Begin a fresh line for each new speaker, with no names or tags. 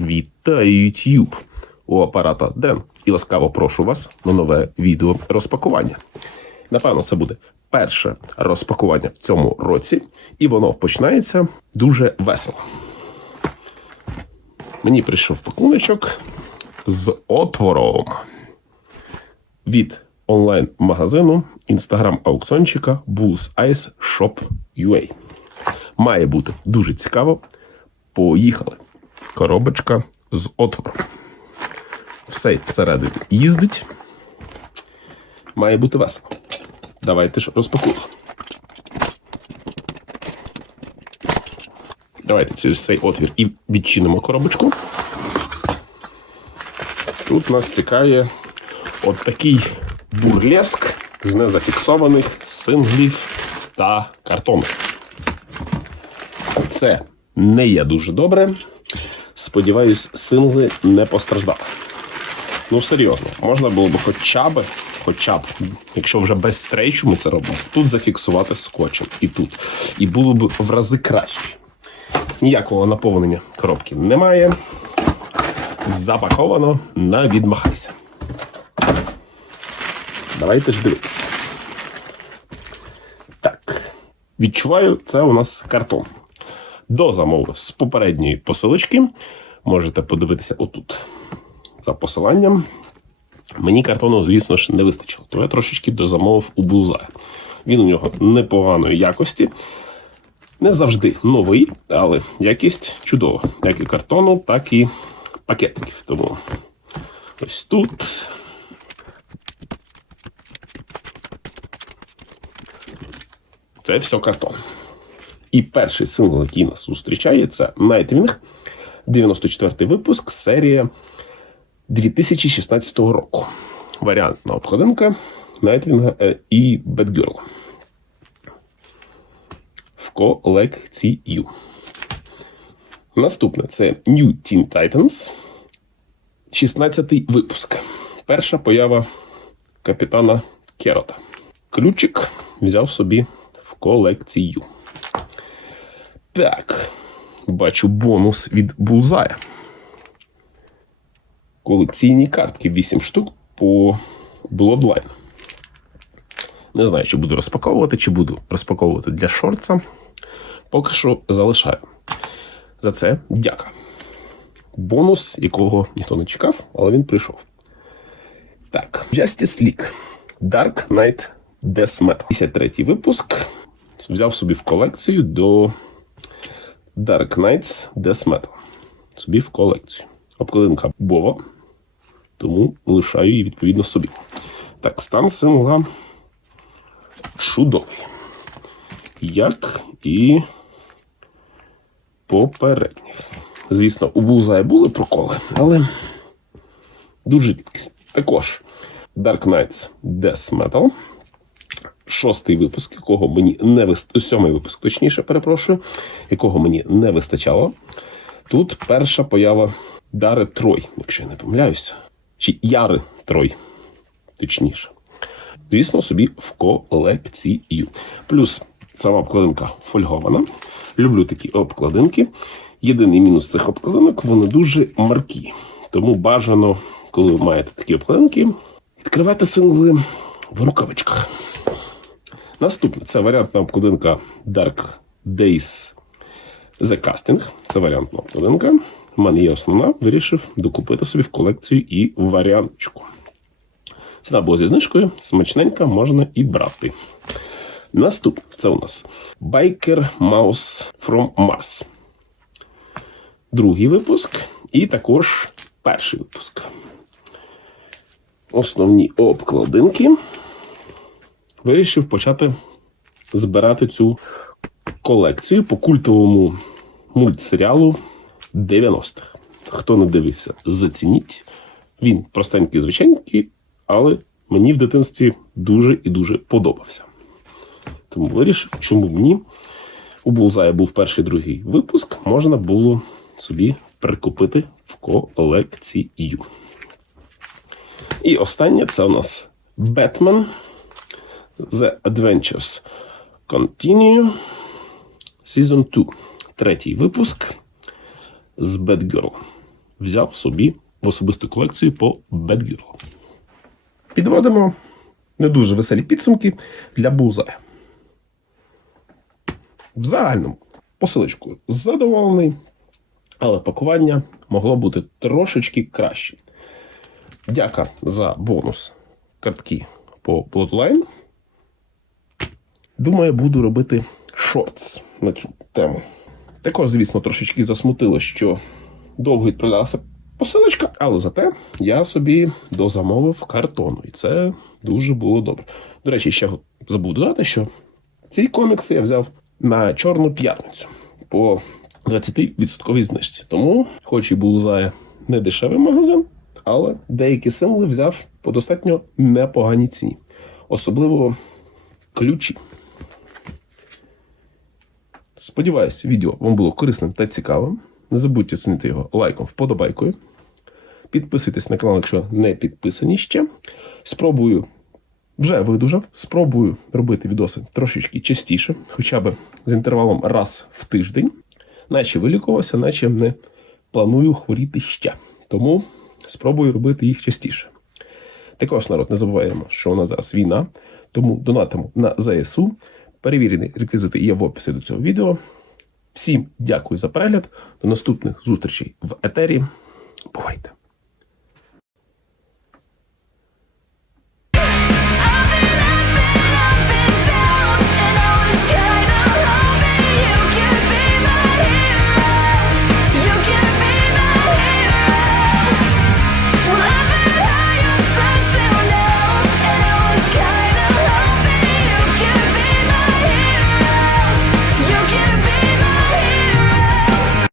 Вітаю YouTube! У апарата Ден. І ласкаво прошу вас на нове відео розпакування. Напевно, це буде перше розпакування в цьому році, і воно починається дуже весело. Мені прийшов пакуночок з отвором від онлайн-магазину інстаграм-аукціончика Bulls Ice Shop UA. Має бути дуже цікаво. Поїхали. Коробочка з отвором. Все всередині їздить. Має бути весело. Давайте ж розпакуємо. Давайте через цей отвір і відчинимо коробочку. Тут нас цікає от такий бурлеск з незафіксованих синглів та картону. Це не є дуже добре. Сподіваюсь, сингли не постраждали. Ну, серйозно, можна було б хоча б, хоча б, якщо вже без стрейчу ми це робимо, тут зафіксувати скотчем і тут. І було б в рази краще. Ніякого наповнення коробки немає. Запаковано на відмахайся. Давайте ж дивитися. Так. Відчуваю, це у нас картон. До замови з попередньої посилочки. Можете подивитися отут за посиланням. Мені картону, звісно ж, не вистачило, то я трошечки дозамовив у Булзая. Він у нього непоганої якості. Не завжди новий, але якість чудова. Як і картону, так і пакетиків. Тому ось тут. Це все картон. І перший сингл, який нас зустрічає, це Nightwing, 94-й випуск, серія 2016 року. Варіантна обкладинка Nightwing і Batgirl. В колекцію. Наступне це New Teen Titans. 16-й випуск. Перша поява капітана Керота. Ключик взяв собі в колекцію. Так, бачу бонус від Булзая. Колекційні картки 8 штук по Bloodline. Не знаю, чи буду розпаковувати, чи буду розпаковувати для шорца. Поки що залишаю. За це дяка. Бонус, якого ніхто не чекав, але він прийшов. Так, Justice League. Dark Knight Death Metal. 53 випуск. Взяв собі в колекцію до Dark Knights Death Metal. Собі в колекцію. Обкладинка Бова. Тому лишаю її відповідно собі. Так, стан сингла чудовий. Як і попередніх. Звісно, у Булзая були проколи, але дуже рідкість. Також Dark Knights Death Metal. Шостий випуск, якого мені не вистачало, сьомий випуск, точніше, перепрошую, якого мені не вистачало. Тут перша поява Дари Трой, якщо я не помиляюся. Чи Яри Трой, точніше. Звісно, собі в колекцію. Плюс сама обкладинка фольгована. Люблю такі обкладинки. Єдиний мінус цих обкладинок вони дуже маркі. Тому бажано, коли ви маєте такі обкладинки, відкривати сингли в рукавичках. Наступне це варіантна обкладинка Dark Days The Casting. Це варіантна обкладинка. У мене є основна, вирішив докупити собі в колекцію і варіантчику. Ціна була зі знижкою, смачненька, можна і брати. Наступне це у нас Biker Mouse from Mars. Другий випуск, і також перший випуск. Основні обкладинки. Вирішив почати збирати цю колекцію по культовому мультсеріалу 90-х. Хто не дивився, зацініть. Він простенький, звичайненький, але мені в дитинстві дуже і дуже подобався. Тому вирішив, чому мені у Булзая був перший другий випуск, можна було собі прикупити в колекцію. І останнє це у нас Batman The Adventures Continue Season 2. Третій випуск з Batgirl. взяв собі в особисту колекцію по Bad Girl. Підводимо не дуже веселі підсумки для Бузая. В загальному посилочкою задоволений, але пакування могло бути трошечки краще. Дяка за бонус картки по Bloodline. Думаю, буду робити шортс на цю тему. Також, звісно, трошечки засмутило, що довго відправлялася посилочка, але зате я собі дозамовив картону, і це дуже було добре. До речі, ще забув додати, що ці комікси я взяв на Чорну п'ятницю по 20% знижці. Тому, хоч і був за не дешевий магазин, але деякі символи взяв по достатньо непоганій ціні. Особливо ключі. Сподіваюсь, відео вам було корисним та цікавим. Не забудьте оцінити його лайком, вподобайкою. Підписуйтесь на канал, якщо не підписані ще. Спробую, вже видужав, спробую робити відоси трошечки частіше, хоча б з інтервалом раз в тиждень. Наче вилікувався, наче не планую хворіти ще. Тому спробую робити їх частіше. Також народ не забуваємо, що у нас зараз війна, тому донатимо на ЗСУ. Перевірені реквізити є в описі до цього відео. Всім дякую за перегляд. До наступних зустрічей в етері. Бувайте!